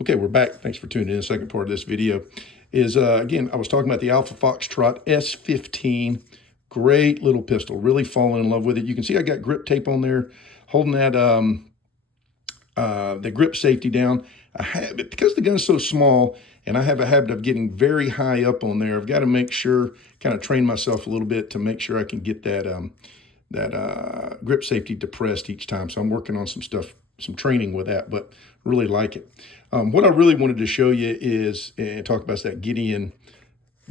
Okay, we're back. Thanks for tuning in. The second part of this video is, again, I was talking about the Alpha Foxtrot S-15. Great little pistol. Really falling in love with it. You can see I got grip tape on there, holding that the grip safety down. Because the gun's so small, and I have a habit of getting very high up on there, I've got to make sure, kind of train myself a little bit to make sure I can get that grip safety depressed each time. So I'm working on some stuff, some training with that, but really like it. What I really wanted to show you is, and talk about, is that Gideon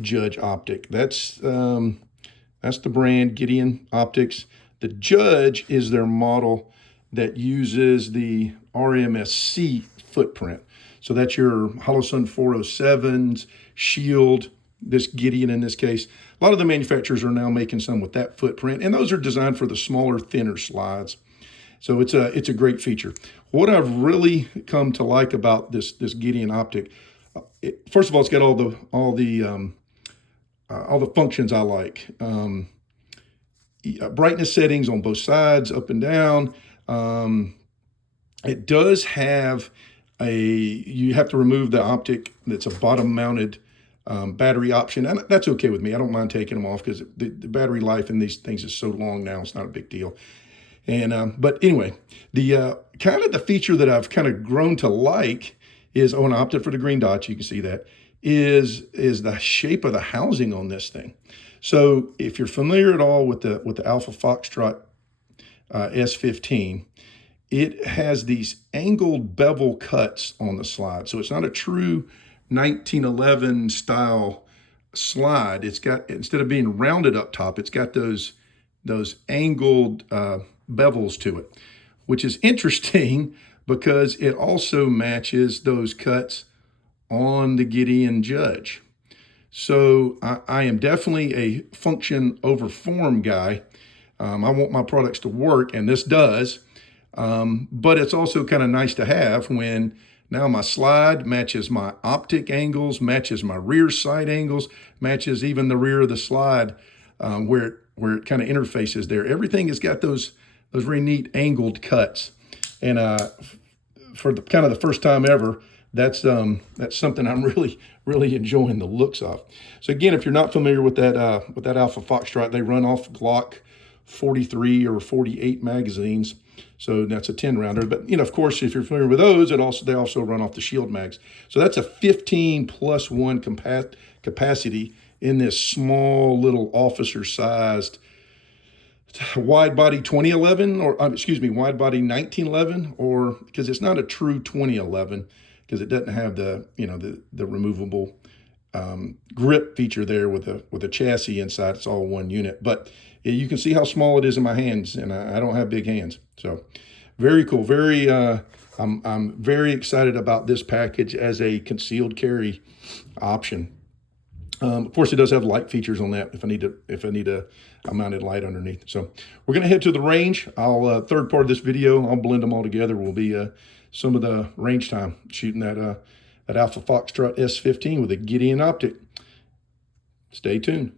Judge optic. That's the brand, Gideon Optics. The Judge is their model that uses the RMSC footprint. So that's your Holosun 407s, Shield, this Gideon in this case. A lot of the manufacturers are now making some with that footprint, and those are designed for the smaller, thinner slides. So it's a great feature. What I've really come to like about this Gideon optic, first of all, it's got all the functions I like. Brightness settings on both sides, up and down. It does have you have to remove the optic. That's a bottom mounted battery option, and that's okay with me. I don't mind taking them off because the battery life in these things is so long now, it's not a big deal. And but anyway, the kind of the feature that I've kind of grown to like is, oh, and I opted for the green dots, you can see that, is the shape of the housing on this thing. So if you're familiar at all with the Alpha Foxtrot S-15, it has these angled bevel cuts on the slide. So it's not a true 1911 style slide. It's got, instead of being rounded up top, it's got those angled bevels to it, which is interesting because it also matches those cuts on the Gideon Judge. So I am definitely a function over form guy. I want my products to work, and this does. But it's also kind of nice to have when now my slide matches my optic angles, matches my rear sight angles, matches even the rear of the slide, where it kind of interfaces there. Everything has got those very neat angled cuts. And for the kind of the first time ever, that's something I'm really enjoying the looks of. So again, if you're not familiar with that Alpha Foxtrot, they run off Glock 43 or 48 magazines. So that's a 10 rounder. But of course, if you're familiar with those, they also run off the Shield mags. So that's a 15+1 capacity in this small little officer sized wide body 2011, or wide body 1911, or because it's not a true 2011 because it doesn't have the the removable grip feature there with a chassis inside. It's all one unit, but you can see how small it is in my hands, and I don't have big hands. So very cool. I'm very excited about this package as a concealed carry option. Of course, it does have light features on that if I need a mounted light underneath. So we're going to head to the range. I'll third part of this video, I'll blend them all together. Will be some of the range time shooting that Alpha Foxtrot S-15 with a Gideon optic. Stay tuned.